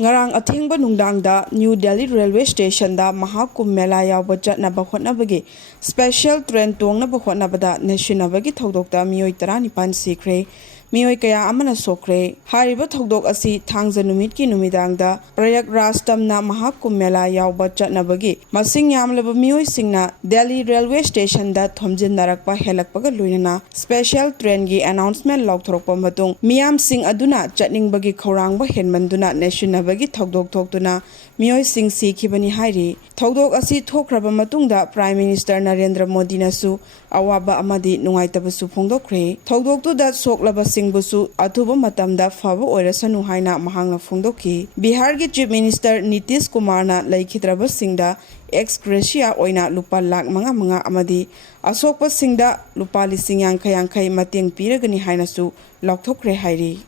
Ngarang athengba nungdangda New Delhi Railway Station da Mahakumbh Mela yawba chatnaba hotnabagi special train tongnaba hotnabada Netsinnabagi Thoudokta Meoi 19 Sikhre Meoi kaya Amana Sokhre hariba Thoudok asi thangza numitki numidangda Prayagraj tamna Mahakumbh Mela yawba chatnabagi masing yamlaba Meoi singna Delhi Railway Station da thomjinnarakpa helakpaga loinana special train gi announcement laukthorokpa matung miyam sing aduna chatningbagi khorangba henmanduna Netsinnabagi Thoudok thoktuna Meoi sing sikhibani hairi Thoudok asi thokraba matungda Prime Minister Narendra Modi nasu awaba amadi nungaitabasu phongdokre Thoudoktu da soklaba singbusu athuba matamda faba oirasanu haina mahangna phongdoki Bihar gi Chief Minister Nitish Kumar na laikhidraba singda ex gracia oina lupa lakh manga amadi asokpa singda lupa lising yang khayang khay mateng piragani hainasu lokthokre hairi